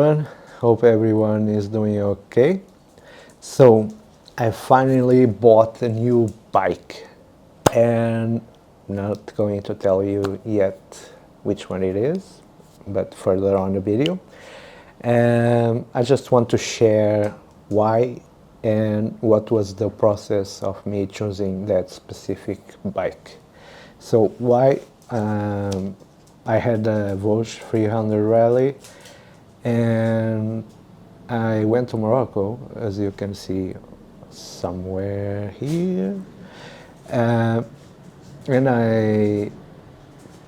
everyone, hope everyone is doing okay. So I finally bought a new bike and not going to tell you yet which one it is, but further on the video. I just want to share why and what was the process of me choosing that specific bike. So why I had a Vosges 300 Rally and I went to Morocco, as you can see somewhere here, and I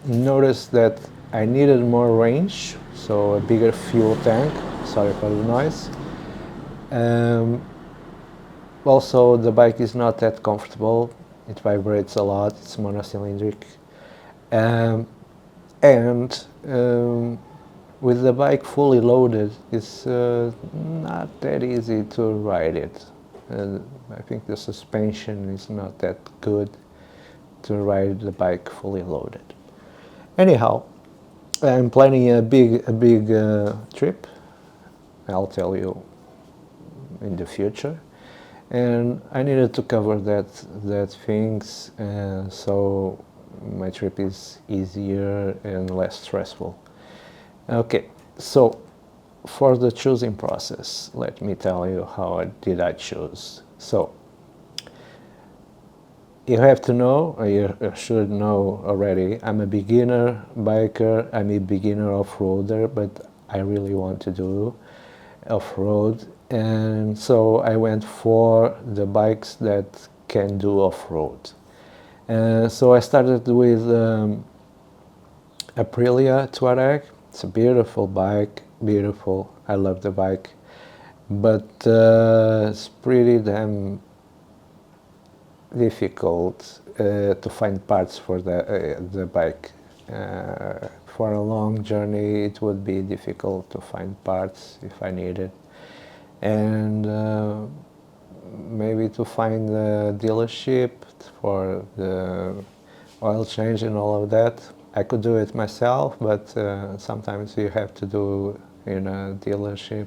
noticed that I needed more range, so a bigger fuel tank. Sorry for the noise. Also, the bike is not that comfortable. It vibrates a lot. It's monocylindric, and with the bike fully loaded, it's not that easy to ride it. I think the suspension is not that good to ride the bike fully loaded. Anyhow, I'm planning a big trip. I'll tell you in the future, and I needed to cover that things, so my trip is easier and less stressful. Okay, so for the choosing process, let me tell you how did I choose. So you have to know, or you should know already, I'm a beginner biker, I'm a beginner off-roader, but I really want to do off-road, and so I went for the bikes that can do off-road. So I started with Aprilia Touareg. It's a beautiful bike, beautiful, I love the bike, but it's pretty damn difficult to find parts for the bike. For a long journey it would be difficult to find parts if I needed, and maybe to find the dealership for the oil change and all of that. I could do it myself, but sometimes you have to do in a dealership.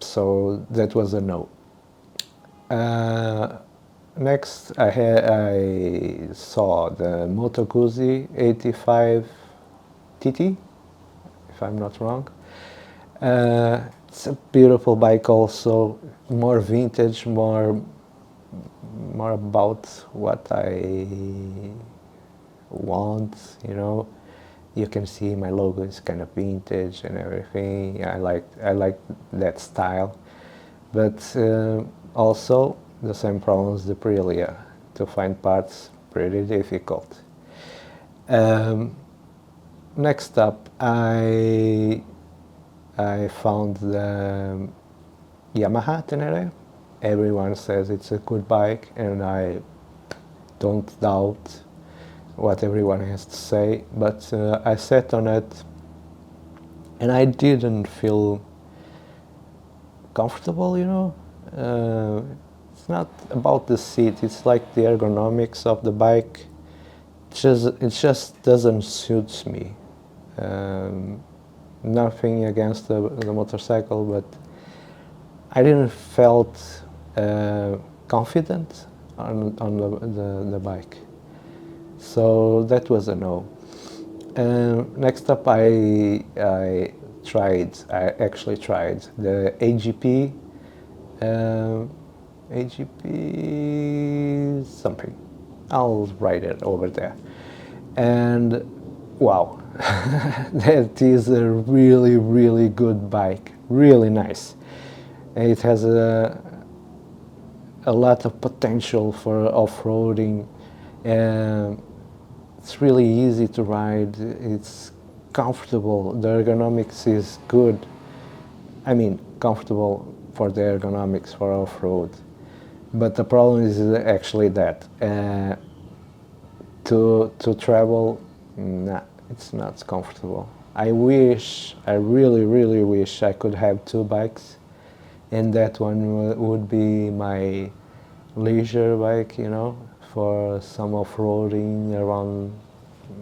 So that was a no. Next, I saw the Moto Guzzi 85 TT, if I'm not wrong. It's a beautiful bike, also more vintage, more about what I want, you know. You can see my logo is kind of vintage and everything. I like that style, but also the same problems the Aprilia. To find parts, pretty difficult. Next up, I found the Yamaha Tenere. Everyone says it's a good bike, and I don't doubt what everyone has to say, but I sat on it and I didn't feel comfortable, you know. It's not about the seat, it's like the ergonomics of the bike. It just doesn't suit me. Nothing against the motorcycle, but I didn't felt confident on the bike. So that was a no. Next up, I actually tried the AGP, AGP something. I'll write it over there. And wow, that is a really good bike, really nice. It has a lot of potential for off-roading. It's really easy to ride, it's comfortable, the ergonomics is good. I mean, comfortable for the ergonomics for off-road. But the problem is actually that to travel, nah, it's not comfortable. I really wish I could have two bikes, and that one would be my leisure bike, you know, for some off-roading around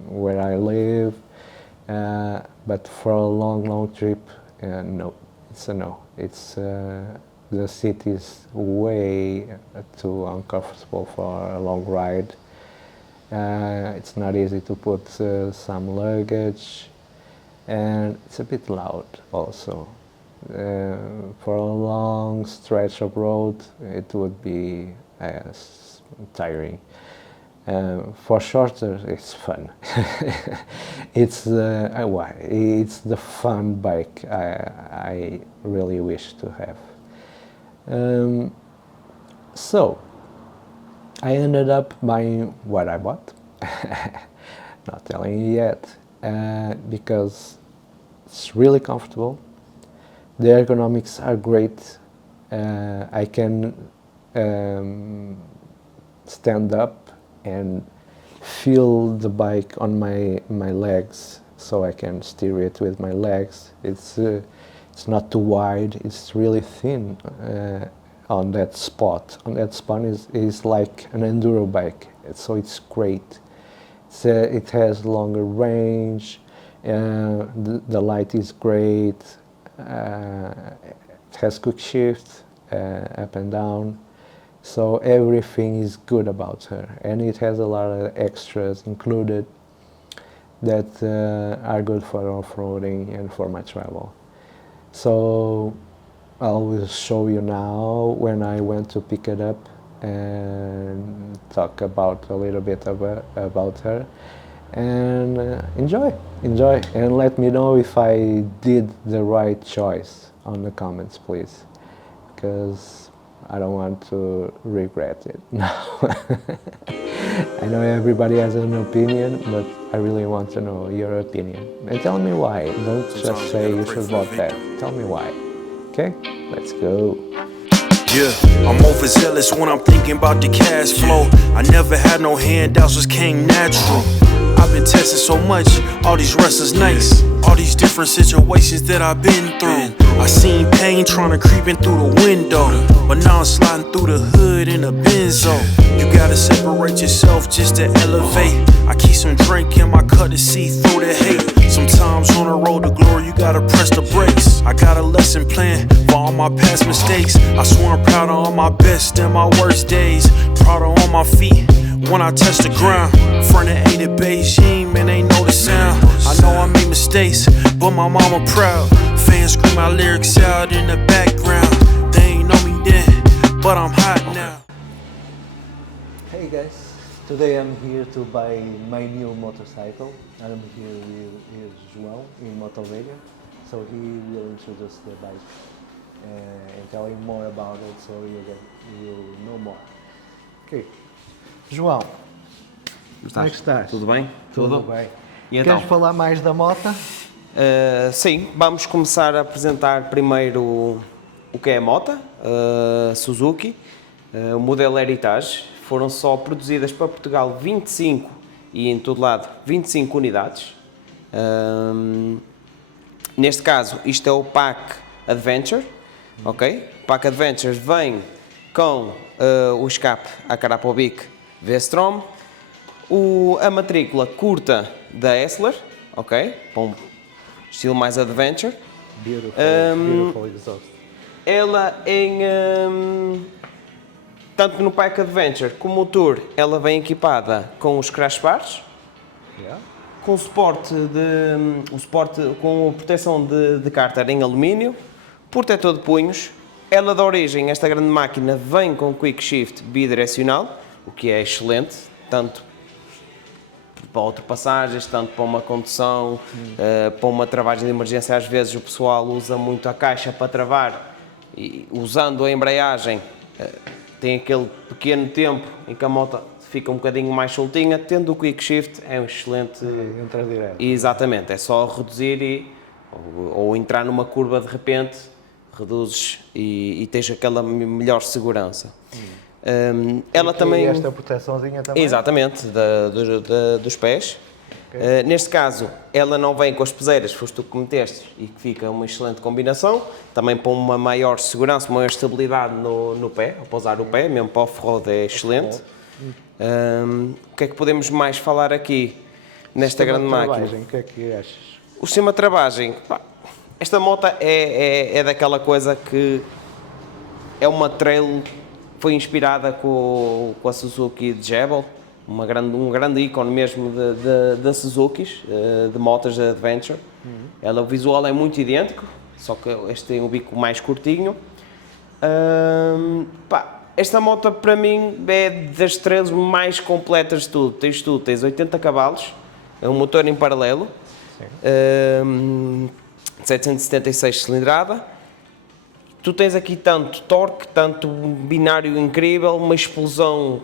where I live. but for a long trip, no, it's a no. It's the seat is way too uncomfortable for a long ride. It's not easy to put some luggage, and it's a bit loud also. For a long stretch of road, it would be tiring. For shorter, it's fun. It's it's the fun bike I really wish to have. So I ended up buying what I bought. Not telling you yet, because it's really comfortable. The ergonomics are great. I can stand up and feel the bike on my legs, so I can steer it with my legs. It's not too wide, it's really thin on that spot. On that spot is like an enduro bike, so it's great. It has longer range, the light is great, it has quick shift, up and down. So everything is good about her, and it has a lot of extras included that are good for off-roading and for my travel. So I will show you now when I went to pick it up and talk about a little bit about her, and enjoy, and let me know if I did the right choice on the comments, please, because I don't want to regret it. No. I know everybody has an opinion, but I really want to know your opinion. And tell me why. Don't just say you should vote that. Tell me why. Okay? Let's go. Yeah, I'm overzealous when I'm thinking about the cash flow. I never had no handouts, just came natural. I've been testing so much, all these wrestlers nice. All these different situations that I've been through. I seen pain trying to creep in through the window, but now I'm sliding through the hood in a Benzo. You gotta separate yourself just to elevate. I keep some drink in my cup to see through the hate. Sometimes on the road to glory you gotta press the brakes. I got a lesson plan for all my past mistakes. I swear I'm proud of all my best and my worst days. Proud of all my feet when I touch the ground. Front of A to Beijing, man, they know the sound. I know I made mistakes, but my mama proud. Fans scream my lyrics out in the background. They ain't know me then, but I'm hot now. Hey guys, today I'm here to buy my new motorcycle. I'm here with João in Motovania, so he will introduce the bike and tell you more about it, so you'll know more. Ok, João, como é que estás? Tudo bem? Tudo bem. E então? Queres falar mais da moto? Sim, vamos começar a apresentar primeiro o que é a moto, Suzuki, o modelo Heritage. Foram só produzidas para Portugal 25 e em todo lado 25 unidades. Neste caso, isto é o Pack Adventure, ok? O Pack Adventure vem com o escape à Carapobic V-Strom, a matrícula curta da Essler, ok? Para um estilo mais adventure. Beautiful exhaust. Ela tanto no Pack Adventure como no Tour, ela vem equipada com os crash bars, com suporte com proteção de cárter em alumínio, protetor de punhos. Ela da origem, esta grande máquina, vem com quick shift bidirecional, o que é excelente, tanto para ultrapassagens, tanto para uma condução, para uma travagem de emergência. Às vezes o pessoal usa muito a caixa para travar e usando a embreagem tem aquele pequeno tempo em que a moto fica um bocadinho mais soltinha. Tendo o quick shift é um excelente... Entra direto. Exatamente, é só reduzir ou entrar numa curva de repente, reduzes e tens aquela melhor segurança. Ela também... E esta proteçãozinha também? Exatamente, dos pés. Okay. Neste caso, ela não vem com as peseiras, foste tu que meteste, e que fica uma excelente combinação, também para uma maior segurança, maior estabilidade no pé, ao pousar o pé, mesmo para o off-road é excelente. O que é que podemos mais falar aqui nesta grande máquina? O que é que achas? O sistema de travagem, pá, esta moto é daquela coisa que é uma trail, foi inspirada com a Suzuki Jebel, um grande ícone mesmo da Suzuki, de motas de adventure. O visual é muito idêntico, só que este tem um bico mais curtinho. Pá, esta moto para mim é das trails mais completas de tudo. Tens 80 cavalos, é um motor em paralelo, 776 cilindrada. Tu tens aqui tanto torque, tanto um binário incrível, uma explosão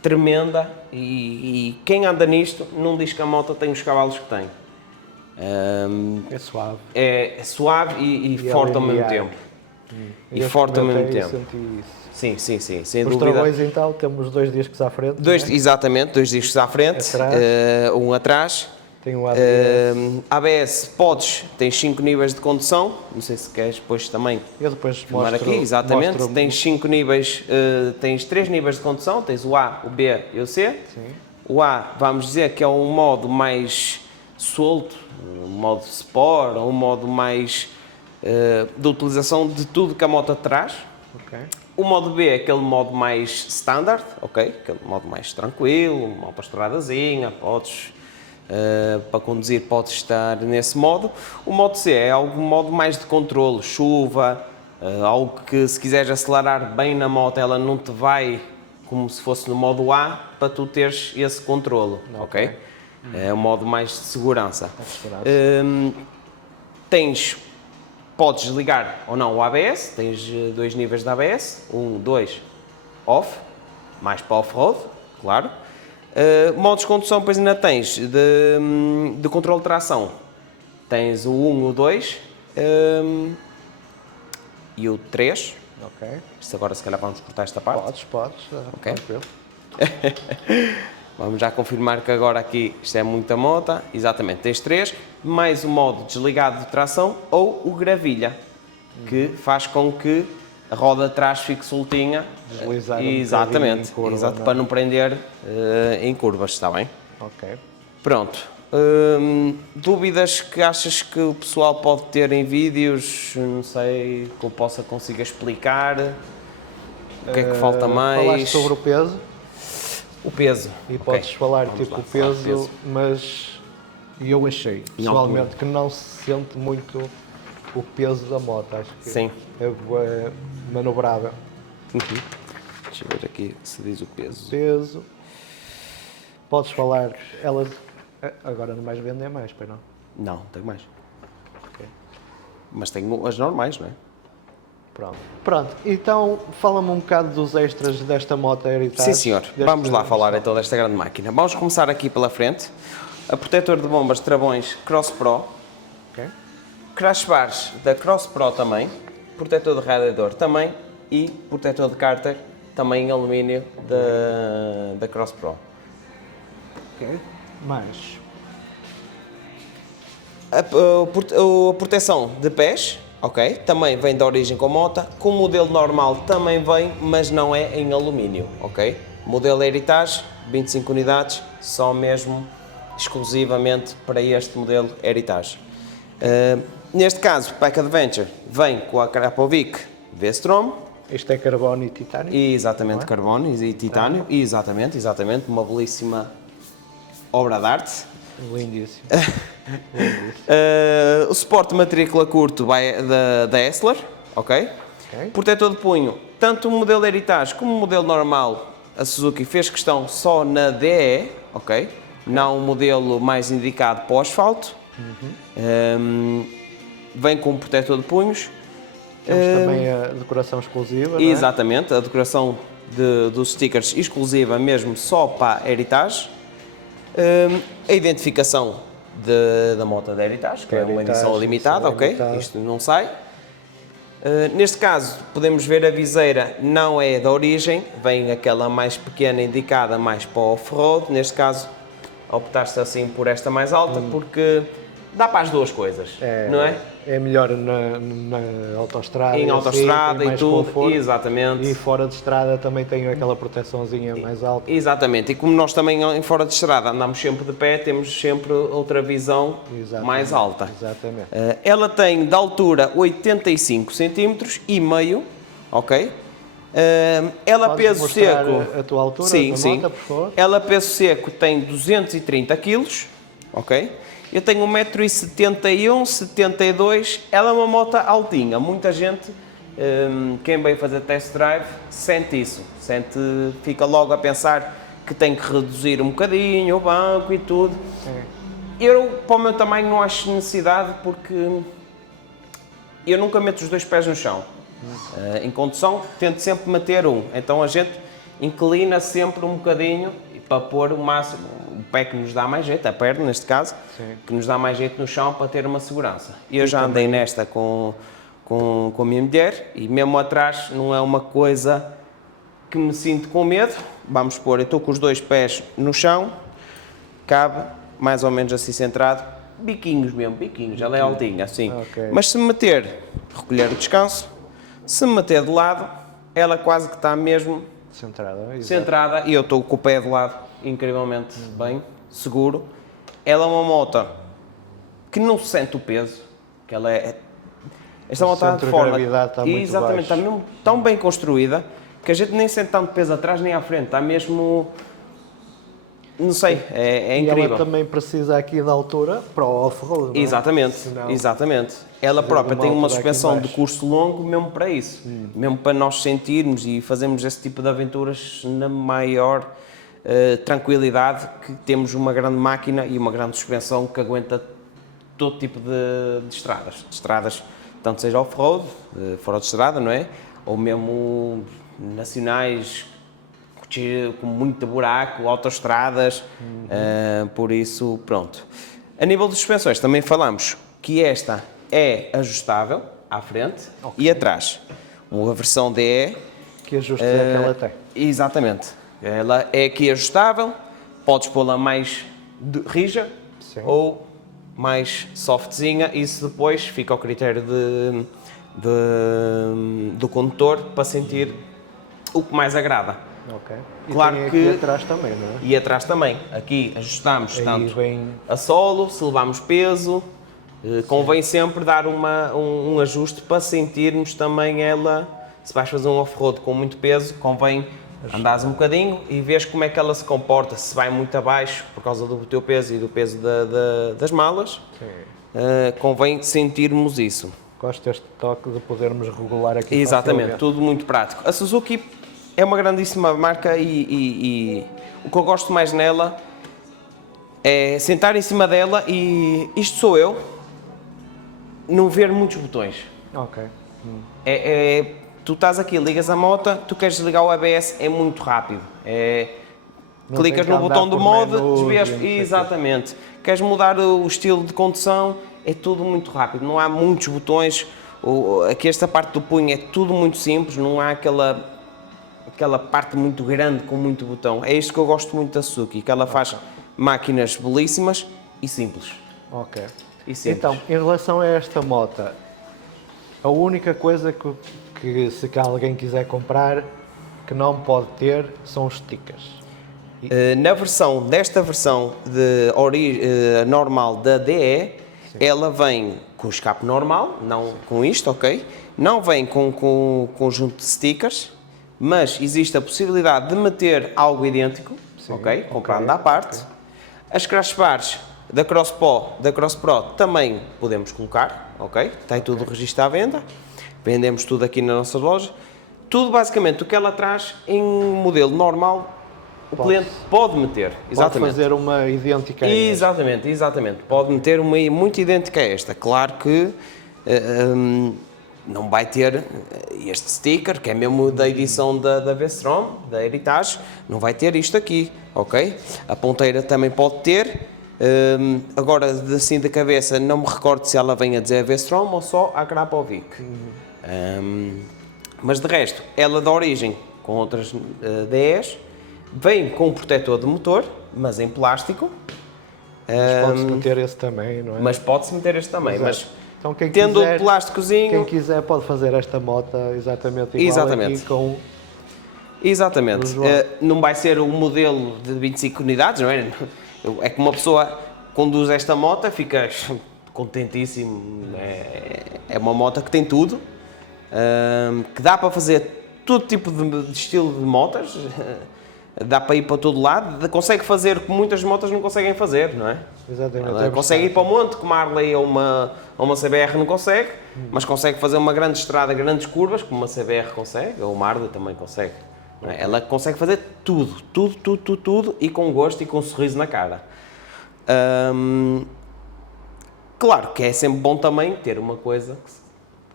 tremenda e quem anda nisto não diz que a moto tem os cavalos que tem. É suave. É suave e forte ao mesmo tempo. E forte ao mesmo tempo. Sim, sem Os dúvida. travões então temos 2 discos à frente. Exatamente, 2 discos à frente, Atrás. um atrás. Tem um ABS. ABS, tens 5 níveis de condução, não sei se queres depois também Eu depois filmar mostro aqui, exatamente, mostro- tens 5 níveis, tens 3 níveis de condução, tens o A, o B e o C. Sim. O A, vamos dizer que é um modo mais solto, um modo Sport, um modo mais de utilização de tudo que a moto traz. Ok. O modo B é aquele modo mais standard, ok? Aquele modo mais tranquilo, uma autoestradazinha, para conduzir podes estar nesse modo. O modo C é algum modo mais de controle, chuva, algo que se quiseres acelerar bem na moto ela não te vai como se fosse no modo A para tu teres esse controlo, ok? É um modo mais de segurança. Podes ligar ou não o ABS, tens 2 níveis de ABS, 1, 2, off, mais para off-road, claro. Modos de condução, depois ainda tens de controle de tração. Tens o 1, o 2 e o 3. Ok. Isto agora se calhar vamos cortar esta parte. Podes. Ok. Tranquilo. Vamos já confirmar que agora aqui isto é muita moto. Exatamente, tens 3, mais o modo desligado de tração ou o gravilha, que faz com que a roda de trás fique soltinha. Deslizar um Exatamente, bocadinho em curva, exato, não é? para não prender em curvas, está bem? Ok. Pronto. Dúvidas que achas que o pessoal pode ter em vídeos? Não sei, que eu consiga explicar. O que é que falta mais? Falaste sobre o peso O peso. e Ok. podes falar Vamos tipo lá o falar de peso, mas eu achei pessoalmente altura. que não se sente muito o peso da moto. Acho que Sim. é bué manobrável. Deixa eu ver aqui se diz o peso. Peso. Podes falar, elas agora não mais vendem mais, pois não? Não, tenho mais. Ok. Mas tenho as normais, não é? Pronto, então fala-me um bocado dos extras desta moto Heritage. Sim, senhor. Vamos lá falar então desta grande máquina. Vamos começar aqui pela frente. A protetor de bombas de travões Cross Pro. Ok. Crash bars da Cross Pro também. Protetor de radiador também. E protetor de cárter também em alumínio da Cross Pro. Ok. Mais. A proteção de pés, ok, também vem da origem com moto. Com o modelo normal também vem, mas não é em alumínio, ok? Modelo Heritage, 25 unidades, só mesmo exclusivamente para este modelo Heritage. Neste caso, Pack Adventure vem com a Krapovic V-Strom. Isto é carbono e titânio? Exatamente, carbono e titânio. Exatamente, uma belíssima obra de arte. Lindíssimo. O suporte de matrícula curto da Essler, ok? Protetor de punho, tanto o modelo Heritage como o modelo normal, a Suzuki fez questão só na DE, ok? Não o modelo mais indicado para o asfalto. Vem com um protetor de punhos. Temos também a decoração exclusiva, não é? Exatamente, a decoração dos stickers exclusiva mesmo só para a Heritage. A identificação da moto da Heritage, que é uma edição limitada, ok? limitada. Isto não sai. Neste caso, podemos ver a viseira não é da origem, vem aquela mais pequena indicada mais para o off-road. Neste caso, optaste assim por esta mais alta, porque dá para as duas coisas, não é? É melhor na autoestrada. Em autoestrada tem e mais tudo, conforto. exatamente. E fora de estrada também tem aquela proteçãozinha mais alta. Exatamente, e como nós também em fora de estrada andamos sempre de pé, temos sempre outra visão Exatamente. mais alta. Exatamente. Ela tem de altura 85 cm e meio, ok? Ela Podes peso mostrar seco. a tua altura sim, da sim. moto, por favor? Ela peso seco tem 230 kg, ok? Eu tenho 1,71 m, 72. Ela é uma moto altinha. Muita gente, quem vem fazer test drive, sente isso. Fica logo a pensar que tem que reduzir um bocadinho o banco e tudo. Eu, para o meu tamanho, não acho necessidade porque eu nunca meto os dois pés no chão. Em condução, tento sempre meter um. Então a gente inclina sempre um bocadinho para pôr o máximo, o pé que nos dá mais jeito, a perna neste caso, que nos dá mais jeito no chão para ter uma segurança. Eu já andei nesta com a minha mulher e mesmo atrás não é uma coisa que me sinto com medo. Vamos pôr, eu estou com os dois pés no chão, cabe mais ou menos assim centrado, biquinhos mesmo, biquinhos, ela é altinha, assim. Ok. Mas se me meter, recolher o descanso, se me meter de lado, ela quase que está mesmo Centrada. Exato. centrada e eu estou com o pé de lado incrivelmente bem, seguro. Ela é uma moto que não se sente o peso, que ela é... Esta O moto está de centro de forma... gravidade está muito exatamente, baixo. está mesmo tão bem construída que a gente nem sente tanto peso atrás nem à frente, está mesmo... Não sei, é E incrível. ela também precisa aqui da altura para o off-road, não é? Exatamente, Senão- exatamente. Ela própria uma tem uma altura aqui suspensão de embaixo. curso longo mesmo para isso. Mesmo para nós sentirmos e fazermos esse tipo de aventuras na maior tranquilidade, que temos uma grande máquina e uma grande suspensão que aguenta todo tipo de estradas. De estradas, tanto seja off-road, fora de estrada, não é? Ou mesmo nacionais, com muito buraco, autoestradas, por isso, pronto. A nível de suspensões, também falamos que esta é ajustável à frente e atrás. Uma versão DE. Que ajustes é que ela tem? Exatamente. Ela é aqui ajustável, podes pô-la mais rija Sim. ou mais softzinha, isso depois fica ao critério do condutor para sentir o que mais agrada. Ok. E Claro tem que- aqui atrás também, não é? E atrás também. Aqui ajustamos Aí tanto vem... a solo, se levarmos peso, convém sempre dar um ajuste para sentirmos também ela. Se vais fazer um off-road com muito peso, convém andares um bocadinho e vês como é que ela se comporta, se vai muito abaixo por causa do teu peso e do peso das malas, convém sentirmos isso. Gosto deste toque de podermos regular aqui. Exatamente, facilmente. tudo muito prático. A Suzuki é uma grandíssima marca e o que eu gosto mais nela é sentar em cima dela e isto sou eu, não ver muitos botões. Ok. Tu estás aqui, ligas a moto, tu queres desligar o ABS, é muito rápido. Não Clicas tem que no andar botão do por modo, menus desvias. e não sei o quê. Exatamente. Queres mudar o estilo de condução, é tudo muito rápido, não há muitos botões. Aqui esta parte do punho é tudo muito simples, não há aquela parte muito grande com muito botão. É isto que eu gosto muito da Suzuki, que ela faz máquinas belíssimas e simples. Ok. E simples. Então, em relação a esta moto, a única coisa que se alguém quiser comprar que não pode ter são os stickers. Desta versão normal da DE, ela vem com o escape normal, não com isto, ok? Não vem com conjunto de stickers, mas existe a possibilidade de meter algo idêntico, ok? Comprando à parte. As crash bars da Cross Pro também podemos colocar, ok? Está aí tudo registro à venda. Vendemos tudo aqui na nossa loja. Tudo basicamente o que ela traz em modelo normal, o cliente pode meter. Pode fazer uma idêntica a esta. Exatamente. Pode meter uma muito idêntica a esta. Claro que não vai ter este sticker, que é mesmo da edição da V-Strom, da Heritage, não vai ter isto aqui, ok? A ponteira também pode ter. Agora, assim da cabeça, não me recordo se ela vem a dizer a V-Strom ou só a Krapovic. Mas de resto, ela dá origem com outras 10, vem com um protetor de motor, mas em plástico, Mas pode-se meter esse também, não é? Mas pode-se meter este também. Exato. Mas Então, quem tendo quiser, o plásticozinho... quem quiser pode fazer esta moto exatamente igual Exatamente. aqui com... Exatamente. Do João. Não vai ser um modelo de 25 unidades, não é? É que uma pessoa conduz esta moto, fica contentíssimo. É uma moto que tem tudo, que dá para fazer todo tipo de estilo de motas, dá para ir para todo lado, consegue fazer o que muitas motas não conseguem fazer, não é? Exatamente. Ela consegue ir para o monte, como a Harley ou uma CBR não consegue, mas consegue fazer uma grande estrada, grandes curvas, como uma CBR consegue, ou uma Harley também consegue. Não é? Ela consegue fazer tudo, e com gosto e com um sorriso na cara. Claro que é sempre bom também ter uma coisa,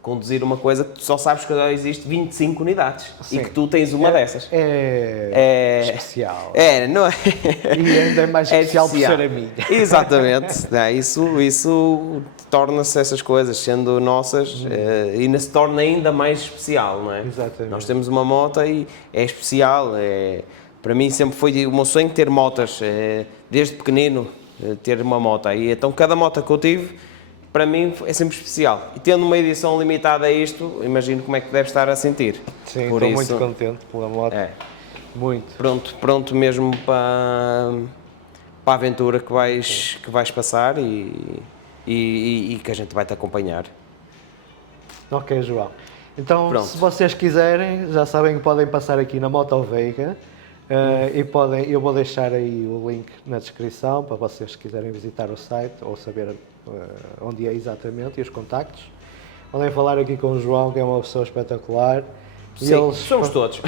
conduzir uma coisa que tu só sabes que existe 25 unidades e que tu tens uma dessas. É especial. Não é? E ainda é mais especial por ser a minha. Exatamente. Isso torna-se essas coisas, sendo nossas, ainda se torna ainda mais especial, não é? Exatamente. Nós temos uma moto e é especial. Para mim sempre foi o meu sonho ter motas, desde pequenino, ter uma moto. E então cada moto que eu tive, para mim é sempre especial. E tendo uma edição limitada a isto, imagino como é que deve estar a sentir. Sim, Por estou isso, muito contente pela moto. Muito. Pronto mesmo para a aventura que vais passar e que a gente vai te acompanhar. Ok, João. Então, Pronto. se vocês quiserem, já sabem que podem passar aqui na Motoveiga e eu vou deixar aí o link na descrição para vocês se quiserem visitar o site ou saber onde é exatamente e os contactos. Podem falar aqui com o João, que é uma pessoa espetacular. Sim, somos todos.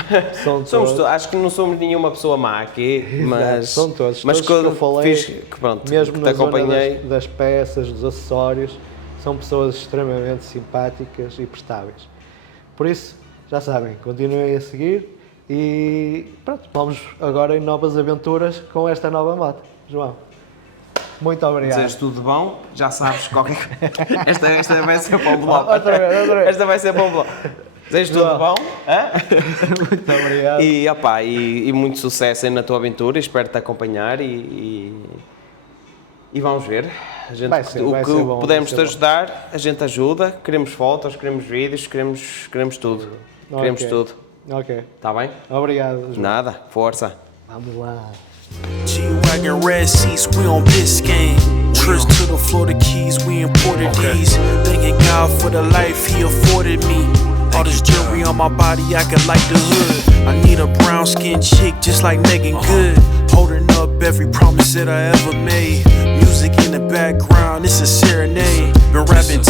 Somos Somos todos. Acho que não somos nenhuma pessoa má aqui, mas São todos. mas Todos que eu falei, mesmo que te na zona acompanhei. das peças, dos acessórios, são pessoas extremamente simpáticas e prestáveis. Por isso, já sabem, continuem a seguir e pronto, vamos agora em novas aventuras com esta nova moto. João, muito obrigado. Desejo tudo de bom, já sabes qualquer coisa. Esta vai ser para o bloco. Outra vez. Esta vai ser para o bloco. Desejo tudo de bom. Muito obrigado. E muito sucesso aí na tua aventura, espero-te acompanhar e vamos ver. A gente, Vai ser o que bom, pudermos vai te ser ajudar, a gente ajuda. Queremos fotos, queremos vídeos, queremos tudo. Queremos tudo. Ok. Está bem? Obrigado, João. Nada, força. Vamos lá. G-Wagon red seats, we on Biscayne. Trips to the Florida Keys, we imported these. Thanking God for the life He afforded me. All this jewelry on my body, I could light the hood. I need a brown skinned chick just like Megan Good. Holding up every promise that I ever made. Music in the background, it's a serenade. Been rapping